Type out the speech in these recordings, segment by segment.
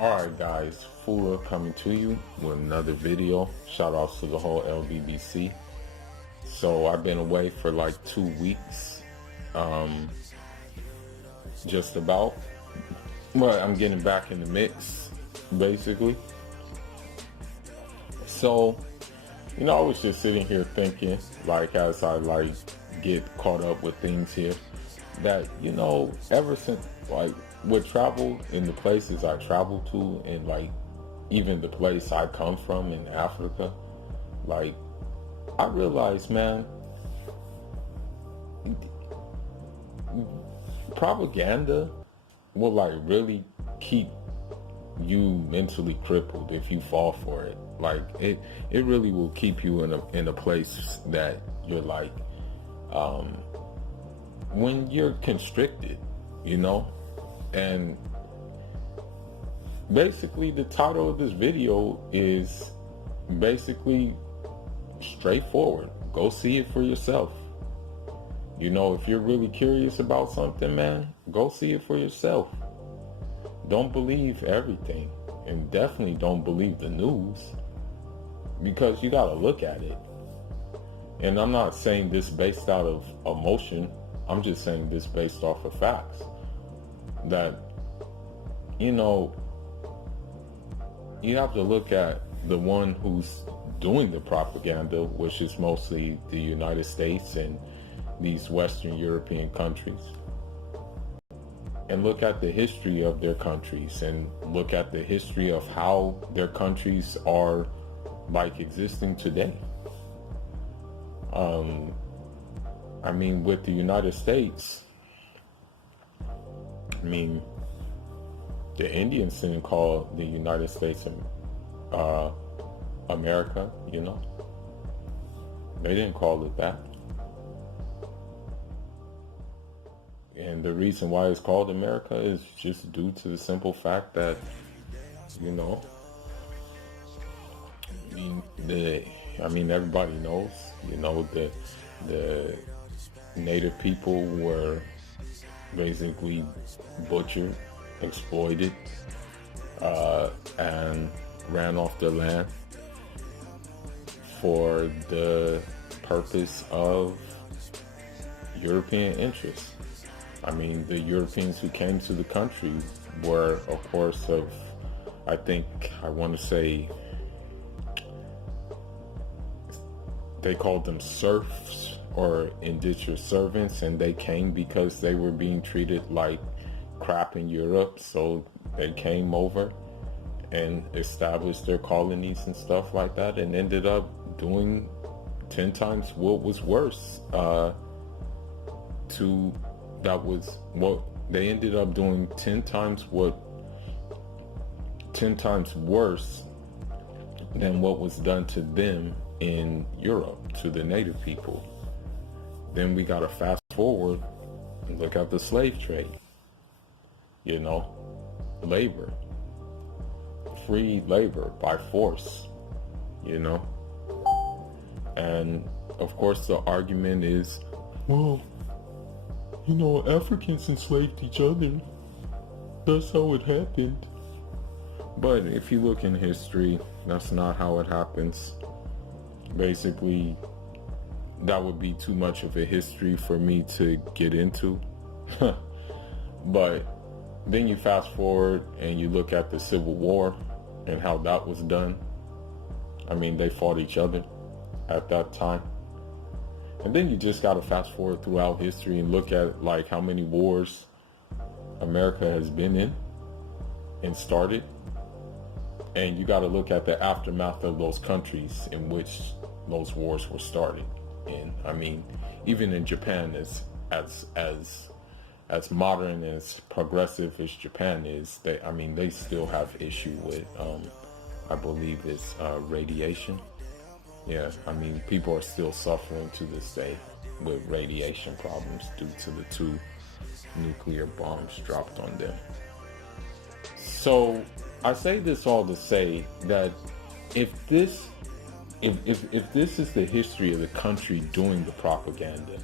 Alright guys, Fula coming to you with another video. Shout outs to the whole LBBC. So I've been away for like 2 weeks, just about, but I'm getting back in the mix, basically. So, I was just sitting here thinking, like, as I get caught up with things here, that, ever since, like, with travel in the places I travel to, and like even the place I come from in Africa, like, I realized, man, propaganda will like really keep you mentally crippled if you fall for it. Like it really will keep you in a place that you're like, when you're constricted, and basically the title of this video is basically straightforward. Go see it for yourself. If you're really curious about something, man, go see it for yourself. Don't believe everything, and definitely don't believe the news, because you gotta look at it. And I'm not saying this based out of emotion. I'm just saying this based off of facts. That, you have to look at the one who's doing the propaganda, which is mostly the United States and these Western European countries, and look at the history of their countries, and look at the history of how their countries are like existing today. With the United States, the Indians didn't call the United States America, They didn't call it that. And the reason why it's called America is just due to the simple fact that, everybody knows, the native people were basically butchered, exploited, and ran off their land for the purpose of European interests. The Europeans who came to the country were, of course, I want to say, they called them serfs or indentured servants, and they came because they were being treated like crap in Europe. So they came over and established their colonies and stuff like that, and ended up doing 10 times what was worse. They ended up doing 10 times worse than what was done to them in Europe, to the native people. Then we gotta fast forward and look at the slave trade. Labor, free labor by force, and of course the argument is, well, Africans enslaved each other. That's how it happened. But if you look in history, that's not how it happens. Basically, that would be too much of a history for me to get into. But then you fast forward and you look at the Civil War and how that was done. They fought each other at that time. And then you just gotta fast forward throughout history and look at like how many wars America has been in and started. And you gotta look at the aftermath of those countries in which those wars were started in. Even in Japan, as modern, as progressive as Japan is, they still have issue with, I believe it's radiation. Yeah, people are still suffering to this day with radiation problems due to the 2 nuclear bombs dropped on them. So I say this all to say that if this is the history of the country doing the propaganda,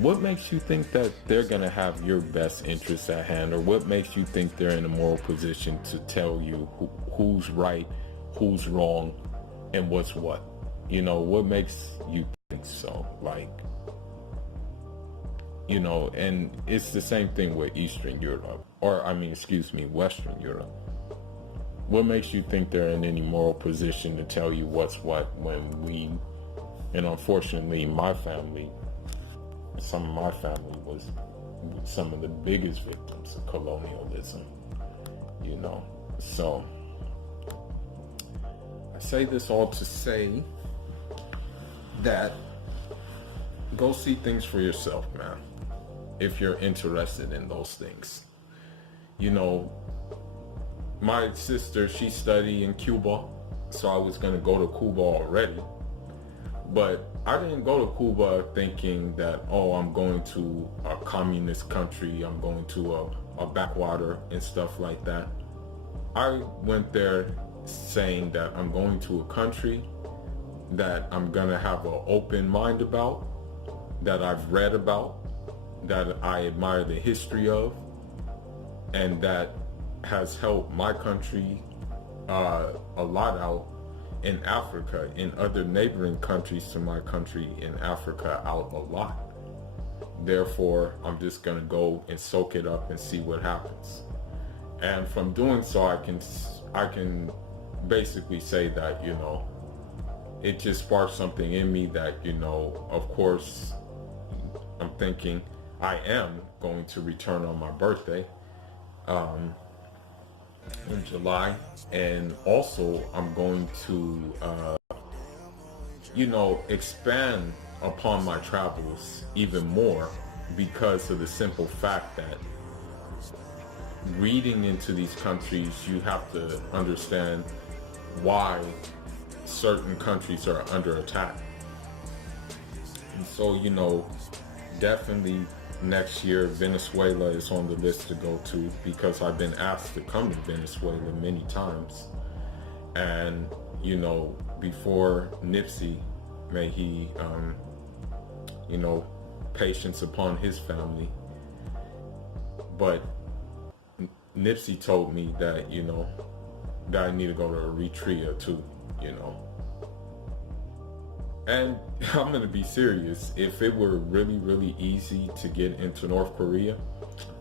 what makes you think that they're going to have your best interests at hand, or what makes you think they're in a moral position to tell you who's right, who's wrong, and what's what? You know, what makes you think so? Like, you know, and it's the same thing with Eastern Europe, or I mean, excuse me, Western Europe. What makes you think they're in any moral position to tell you what's what when we, and unfortunately my family, some of my family was some of the biggest victims of colonialism, you know? So I say this all to say that go see things for yourself, man, if you're interested in those things. You know, my sister, she studied in Cuba, so I was going to go to Cuba already. But I didn't go to Cuba thinking that, oh, I'm going to a communist country, I'm going to a backwater and stuff like that. I went there saying that I'm going to a country that I'm going to have an open mind about, that I've read about, that I admire the history of, and that has helped my country a lot out in Africa, in other neighboring countries to my country in Africa out a lot. Therefore, I'm just gonna go and soak it up and see what happens. And from doing so, I can basically say that, you know, it just sparked something in me that, you know, of course, I'm thinking I am going to return on my birthday in July, and also I'm going to you know, expand upon my travels even more, because of the simple fact that reading into these countries, you have to understand why certain countries are under attack. And so, you know, definitely next year, Venezuela is on the list to go to, because I've been asked to come to Venezuela many times. And, you know, before Nipsey, may he, you know, patience upon his family. But Nipsey told me that, you know, that I need to go to Eritrea too, you know. And I'm gonna be serious. If it were really, really easy to get into North Korea,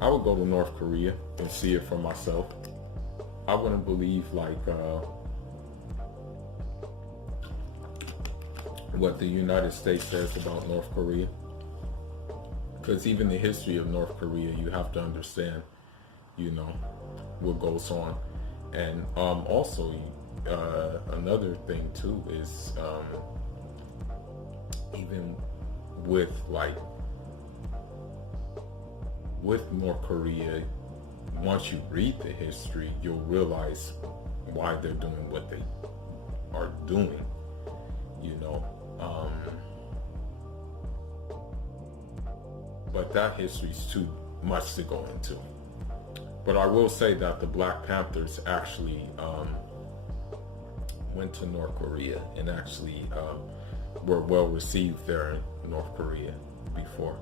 I would go to North Korea and see it for myself. I wouldn't believe like what the United States says about North Korea. Because even the history of North Korea, you have to understand, you know, what goes on. And also, another thing too is even with North Korea, once you read the history, you'll realize why they're doing what they are doing, you know. But that history's too much to go into. But I will say that the Black Panthers actually went to North Korea and actually were well received there in North Korea before.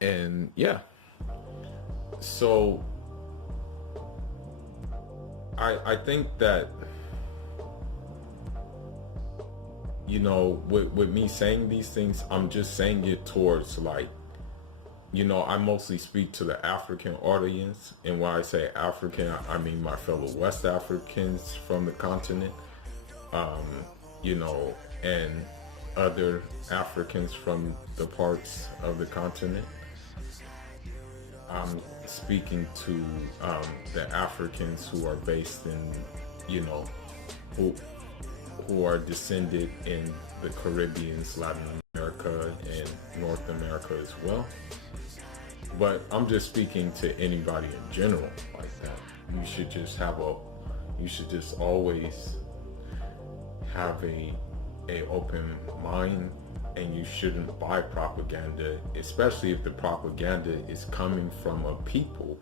And yeah, so I think that, you know, with me saying these things, I'm just saying it towards like, you know, I mostly speak to the African audience. And when I say African, I mean my fellow West Africans from the continent, you know, and other Africans from the parts of the continent. I'm speaking to the Africans who are based in, you know, who are descended in the Caribbean, Latin America, and North America as well. But I'm just speaking to anybody in general like that. You should just always have a open mind, and you shouldn't buy propaganda, especially if the propaganda is coming from a people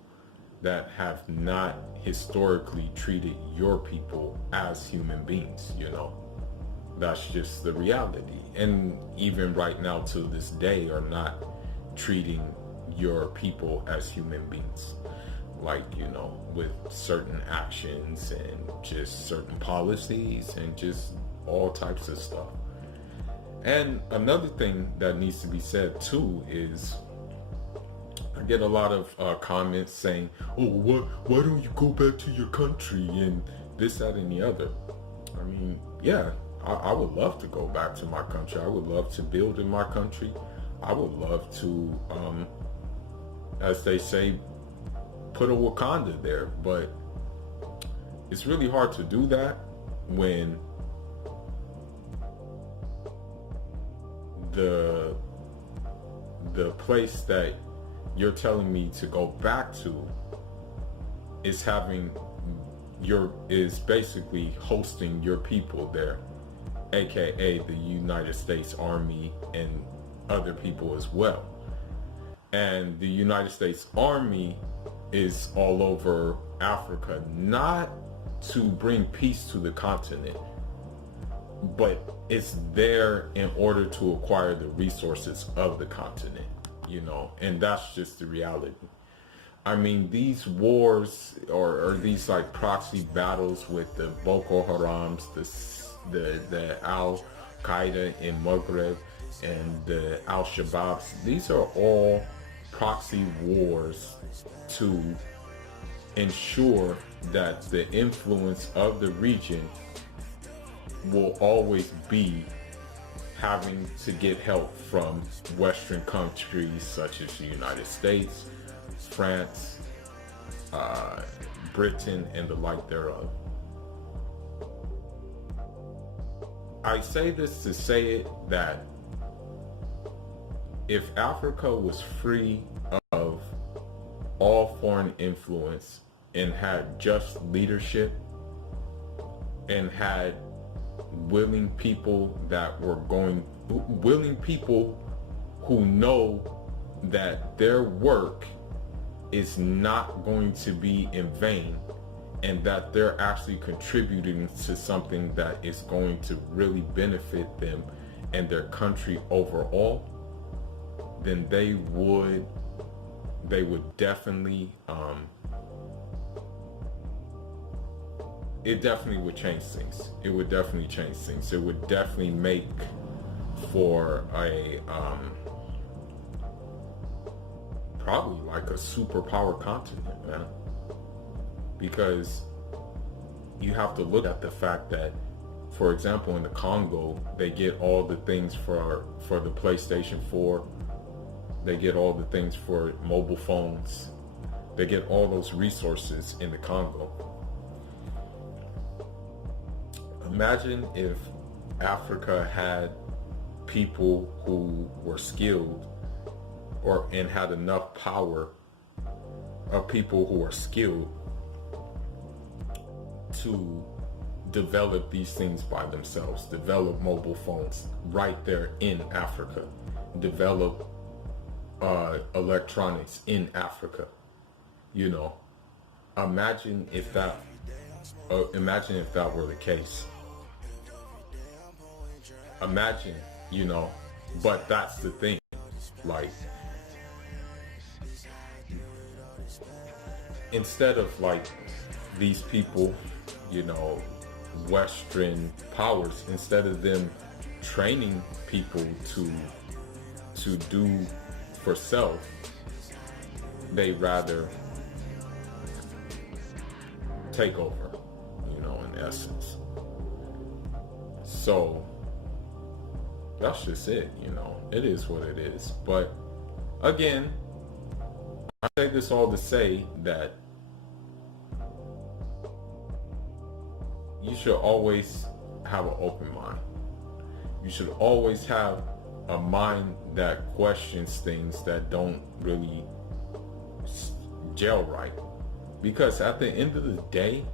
that have not historically treated your people as human beings, you know. That's just the reality. And even right now to this day are not treating your people as human beings. Like, with certain actions and just certain policies and just all types of stuff. And another thing that needs to be said too is I get a lot of comments saying, "Oh, why don't you go back to your country and this, that, and the other?" I mean, yeah, I would love to go back to my country. I would love to build in my country. I would love to, as they say, put a Wakanda there. But it's really hard to do that when the place that you're telling me to go back to is basically hosting your people there, aka the United States Army and other people as well. And the United States Army is all over Africa, not to bring peace to the continent, but it's there in order to acquire the resources of the continent, and that's just the reality. I mean, these wars or these like proxy battles with the Boko Harams, the Al Qaeda in Maghreb, and the Al Shabaabs, these are all proxy wars to ensure that the influence of the region will always be having to get help from Western countries such as the United States, France, Britain, and the like thereof. I say this to say it that if Africa was free of all foreign influence and had just leadership and had willing people who know that their work is not going to be in vain and that they're actually contributing to something that is going to really benefit them and their country overall, then they would definitely it definitely would change things. It would definitely change things. It would definitely make for a probably like a superpower continent, man. Because you have to look at the fact that, for example, in the Congo, they get all the things for the PlayStation 4. They get all the things for mobile phones. They get all those resources in the Congo. Imagine if Africa had people who were skilled and had enough power of people who are skilled to develop these things by themselves, develop mobile phones right there in Africa, develop electronics in Africa. Imagine if that were the case. Imagine, but that's the thing, like, instead of like these people, Western powers, instead of them training people to do for self, they rather take over, in essence. So that's just it, it is what it is. But again, I say this all to say that you should always have an open mind. You should always have a mind that questions things that don't really gel right. Because at the end of the day,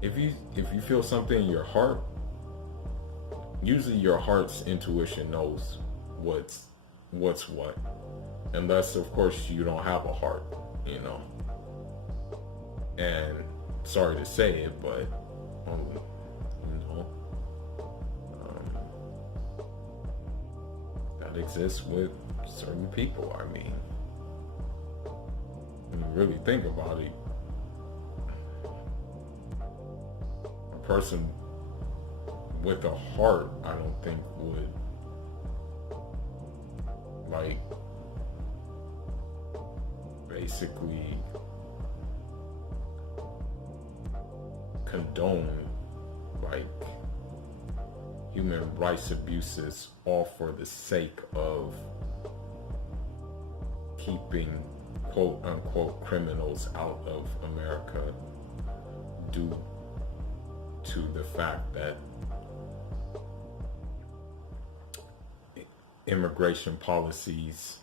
if you feel something in your heart, usually your heart's intuition knows what's what. Unless, of course, you don't have a heart, And sorry to say it, but you know, that exists with certain people. I mean, when you really think about it, a person with a heart, I don't think would like basically condone like human rights abuses all for the sake of keeping quote unquote criminals out of America due to the fact that immigration policies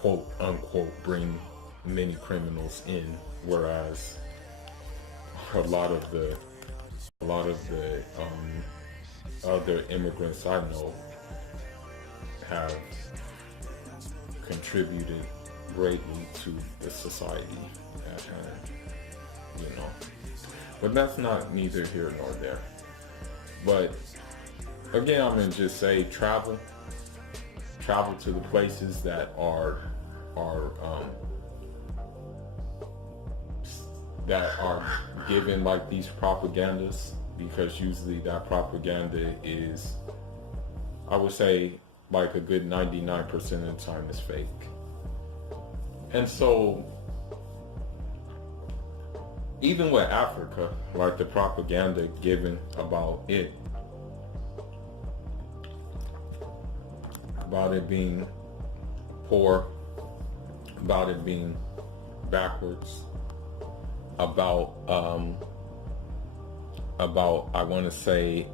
quote unquote bring many criminals in, whereas a lot of the other immigrants I know have contributed greatly to the society at hand, you know. But that's not neither here nor there. But again, I'm gonna just say travel to the places that are given like these propagandas, because usually that propaganda is, I would say, like a good 99% of the time is fake. And so even with Africa, like the propaganda given about it being poor, about it being backwards, about I want to say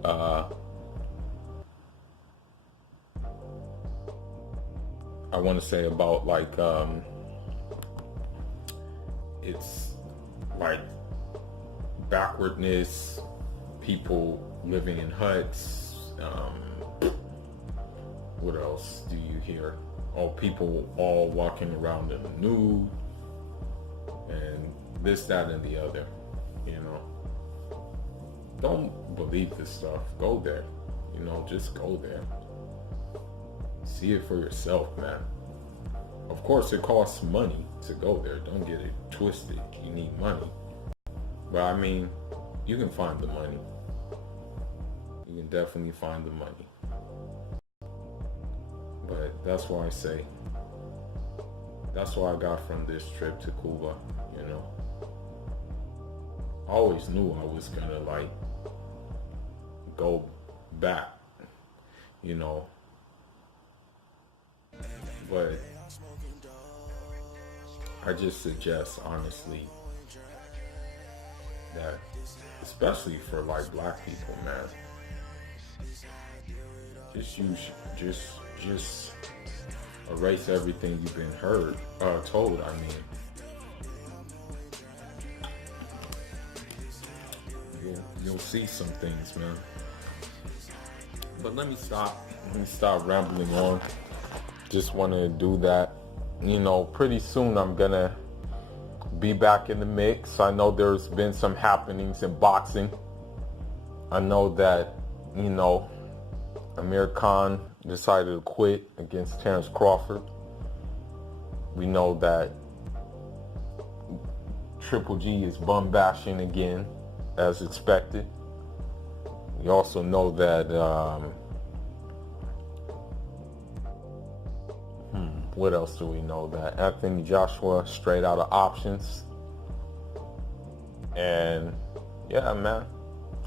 about like it's like backwardness, people living in huts, what else do you hear? Oh, people all walking around in the nude, and this, that, and the other, you know. Don't believe this stuff. Go there, you know, just go there. See it for yourself, man. Of course, it costs money to go there. Don't get it twisted. You need money. But I mean, you can find the money. You can definitely find the money. But that's why I say, that's what I got from this trip to Cuba, you know. I always knew I was gonna like go back, you know. But I just suggest, honestly, that especially for like black people, man, just erase everything you've been told. I mean, you'll see some things, man. But let me stop rambling on. Just want to do that. You know, pretty soon I'm gonna be back in the mix. I know there's been some happenings in boxing. I know that, you know, Amir Khan decided to quit against Terrence Crawford. We know that Triple G is bum bashing again, as expected. We also know that what else do we know? That Anthony Joshua straight out of options. And yeah, man,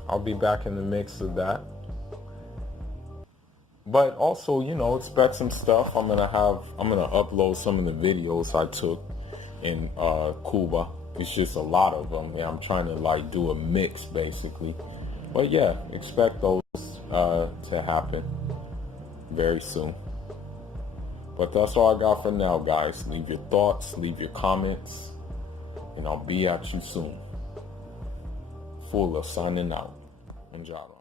I'll be back in the mix of that. But also, you know, expect some stuff. I'm gonna upload some of the videos I took in Cuba. It's just a lot of them. Yeah, I'm trying to like do a mix basically. But yeah, expect those to happen very soon. But that's all I got for now, guys. Leave your thoughts, leave your comments, and I'll be at you soon. Full of signing out. Manjaro.